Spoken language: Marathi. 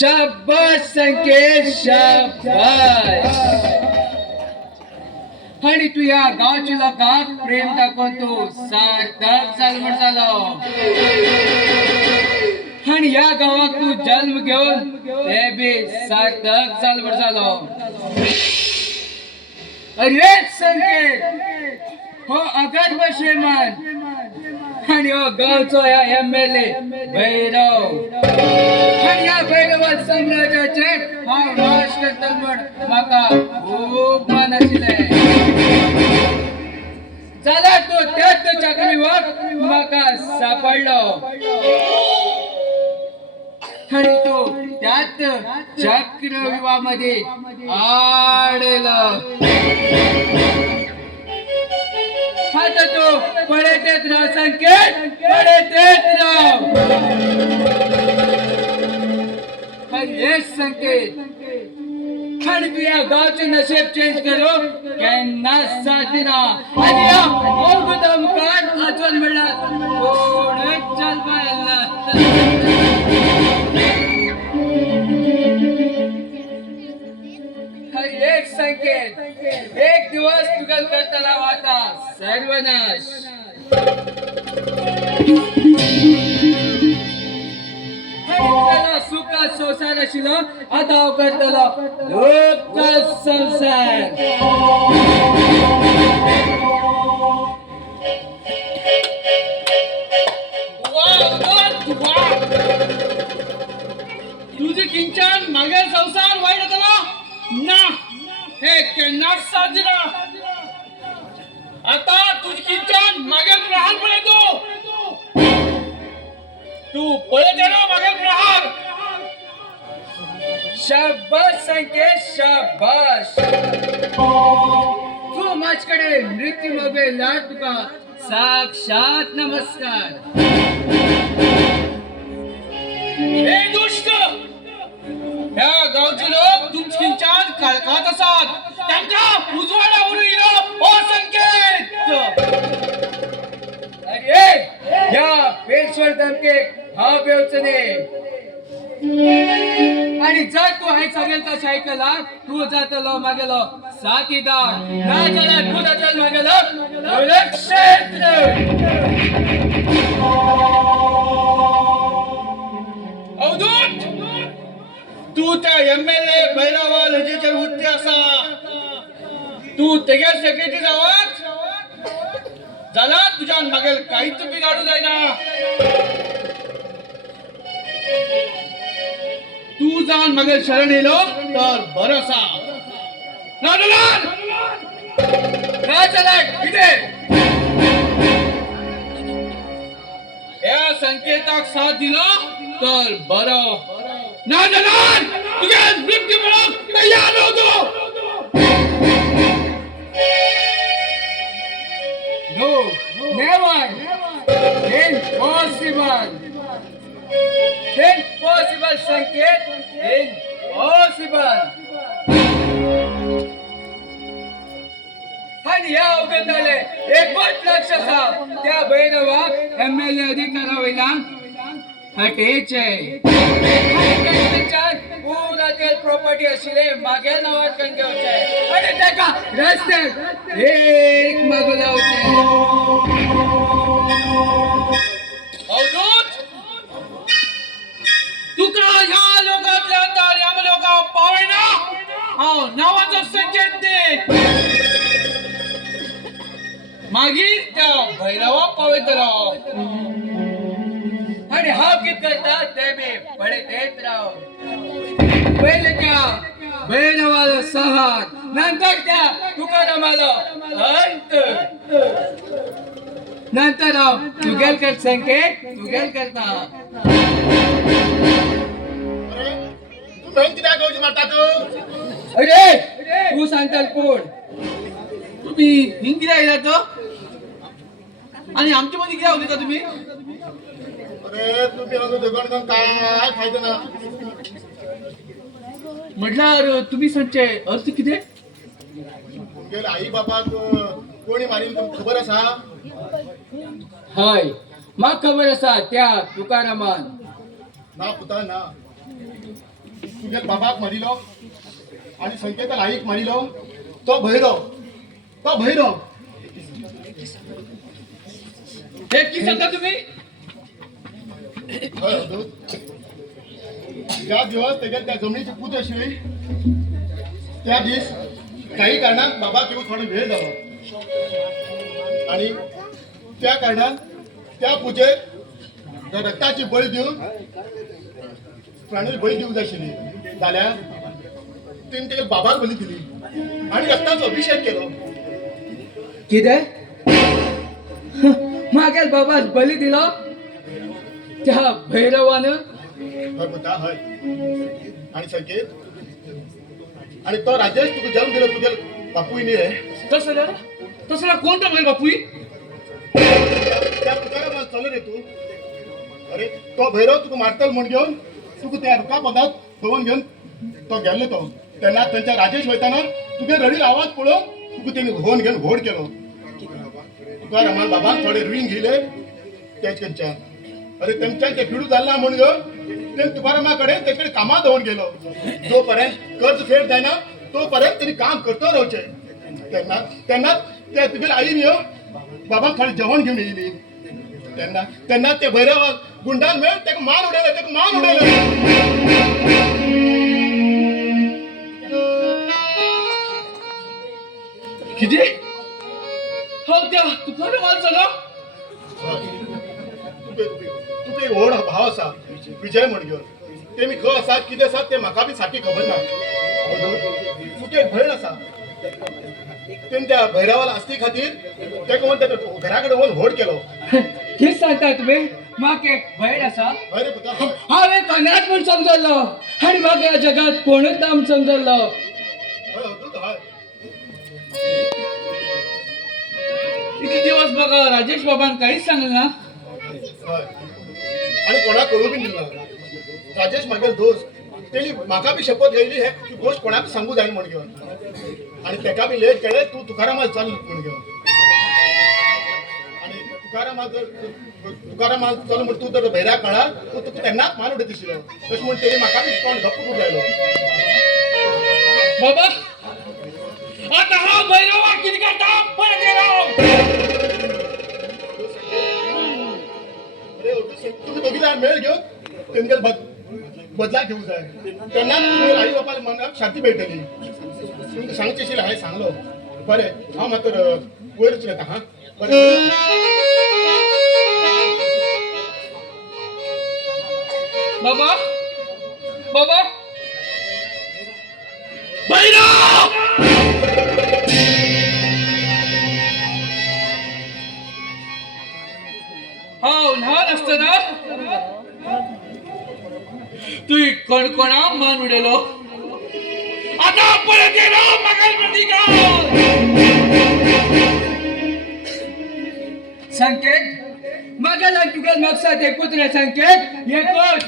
शाबास संकेत शाबास. आणि तू या गावची लोकांक प्रेम दाखवून तू सार्थक जालमट जालो. आणि या गावात तू जन्म घेऊन ते बी सार्थक जालमट जालो. अरे संकेत हो अगद बशेमान आणि हो गावचो या एमएलए भैरव. आणि या भैरव साम्राज्याचे हांव नाश करतल म्हण म्हाका खूप मान आशिल्ले. जाल्यार तू त्याच चक्रव्यूहाक म्हाका सापडलो आणि तू त्याच चक्रव्यूहामध्ये आडलो. आता तू पळेतेच राह संकेत, पळेतेच राह. हे संकेत आणि तू या गावचे नशीब चेंज करू केन्नाच साथिना. आणि या अवघड मुखार आजून म्हणला कोणच चालपा येना. एक संकेत एक दिवस तुगल करतला वाटा सर्वनाश. सुखा संसार आशिल्लो आतां हांव करतलो दुःख संसार. तुझे किंचन मागे संसार वाईट होता ना हे केन्नाच साधना. आता तुझी किंचन मागे प्रहार पळयतो. तू पळत येणं मागे प्रहार. शाबास संकेत शाबास. तू माझ्याकडे मृत्यू मोबेला तुका साक्षात नमस्कार. हे दुष्ट ह्या गावचे लोक तुमची किंचन काळखात असतात. त्यांका उजवाडावरून येणं ओ संकेत. अरे या पेशवर धमके हा बेवचने. आणि जर तू हे सगळं तसं ऐकला तू जातलो मागेलो साथीदार ना जाल्यार तू जातल मागेलो कुरुक्षेत्र. अवधूत तू त्या एमएलए भैरवा लजेचे उत्ते असा. तू तेगे सेक्रेटरी जावाच जाल्यार तुज्यान मागेल काहीच बिघाडू जायना. तू जावन मागेल शरण येलो तर बरं आसा. ना जाल्यार कितें ह्या संकेताक साथ दिलो तर बरं. ना जाल्यार तुगे मृत्यू मेळोवंक तयार नव्हतो. No, never. Impossible. Impossible, Sanket. Impossible. आणि या अवगताले एकच लक्ष असा त्या भैरवाक एमएलए अधिकारा वयल्यान हटेचे. पुरातेल प्रॉपर्टी आशिल्ले मागे नावार करून घेवचे आणि ताका रस्त्यार एक मागू लावचे. अवधूत तुका ह्या लोकांतल्या अंतर ह्या लोकांक पावयना. हांव नावाचो संकेत दे मागीर त्या भैरवाक पावयतलो. आणि हांव कित करता ते बी पळयत राव. पहिले त्या भैरवालो संहार नंतर त्या तुकारामालो अंत. नंतर हांव तुगेल कर संकेत तुगेल करता. अरे तू सांगताल कोण. तुम्ही हिंग कित्याक येयला तो आणि आमच्या मध्ये कित्याक उलयता तुम्ही. अरे तुम्ही दोघांना काय फायदा ना. म्हटल्यार तुम्ही सांगचे अर्थ कितें. गेले आई बापाक कोणी मारीन तुमका खबर आसा. हय म्हाका खबर आसा त्या तुकारामान. ना पुता ना. तुझ्या बाबाक मारिलो आणि संकेताला आईक मारिलो तो भैरव हे की सांगता तुम्ही हय अवधूत. ज्या दिवस तेगेल त्या जमनीची पूत आशिल्ली त्या दीस काही कारणान बाबाक येऊन थोडो वेळ जालो आणि त्या कारणान त्या पुजेक रक्ताची बळी दिवन प्राणी बळी दिवंक जाय आशिल्ली जाल्यार तिने तेगेल बाबाक बळी दिली आणि रक्ताचो अभिषेक केलो. कितें मागेल बाबास बली दिलो त्या भैरवान. हय पुता हय. आणि संकेत आणि तो राजेश तुका जन्म दिलो तुगेल बापूय न्ही रे. तसला कोणता बैल बापूई त्या तुकारामाक चल रे तू. अरे तो भैरव तुका मारतल म्हण घेवन तुका त्या रुका पदाक दवरून घेवन तो गेल्लो तो तेन्ना थंयच्या राजेश वयताना तुगे रडील आवाज पळोवन तुका तेणी व्होन घेवन व्होड केलो. तुकारामान बाबाक थोडे रुईन घेयले तेच खंयच्यान. अरे तेंच्यान ते फिडू जाल्ला म्हण घेवन ते तुकारामा कडेन ते कडेन कामां दवरून गेलो. जो पर्यंत कर्ज फेड जायना तो पर्यंत तेणी काम करतो रावचें. तेन्ना त्या तुगेल आईन यो बाबाक थोडें जेवण घेवन येयली. तेन्ना ते भैरवाक गुंडान मेळ तेका मान उडयलें. किती हो त्या तुकारामाल चला तुका एक व्हड भाव आसा विजय म्हण घेवन. तेमी खंय आसात कितें आसात तें म्हाका बी सारकी खबर ना. तुका एक भयण आसा तेणी त्या भैरवाल आस्ती खातीर तेका व्हरून तेका घरा कडेन व्हरून व्होड केलो. कितें सांगता तुमी म्हाका एक भयण आसा. हय रे पुता हय. हांवें अनाथ म्हूण समजल्लो आनी म्हाका ह्या जगात कोणूच नाम समजल्लो. हय अवधूत हय. किती दिवस बघा राजेश बाबान काहीच सांगलं ना. हय आणि कोणाक कळू बी दिना. राजेश म्हागेलो दोस्त तेणी म्हाका बी शपथ घेयली हे की गोश्ट कोणाक सांगू जायना म्हण घेवन. आणि तेका बी लेट केलें तूं तुकारामाक चल म्हण घेवन. आणि तुकारामाक चल म्हण तूं तर भैराक कळा तूं तुका तेन्नाच मान उडयत दिशिल्लो. तशें म्हण तेणी म्हाका बी तोंड गप्प करूंक लायलो. बाबा आता हा भैरवा किती करता परत येणार. अरे तुम्ही दोघी जाण मेळ घेऊन तेंगेल बदला घेऊ जाय. तेन्ना तुमगे आई बापाला मनाक शांती मेळटली. तुमकां सांगचें आशिल्लें हांवें सांगलो. बरें हांव मात्र वयरच येता हा. बरें. बाबा बाबा भैरव हा लहान असताना तू कणकणा मान उडेलो आता परत येलो मगल प्रतिकार. संकेत मागेल तुगेल मकसद एकूच रे संकेत एकूच.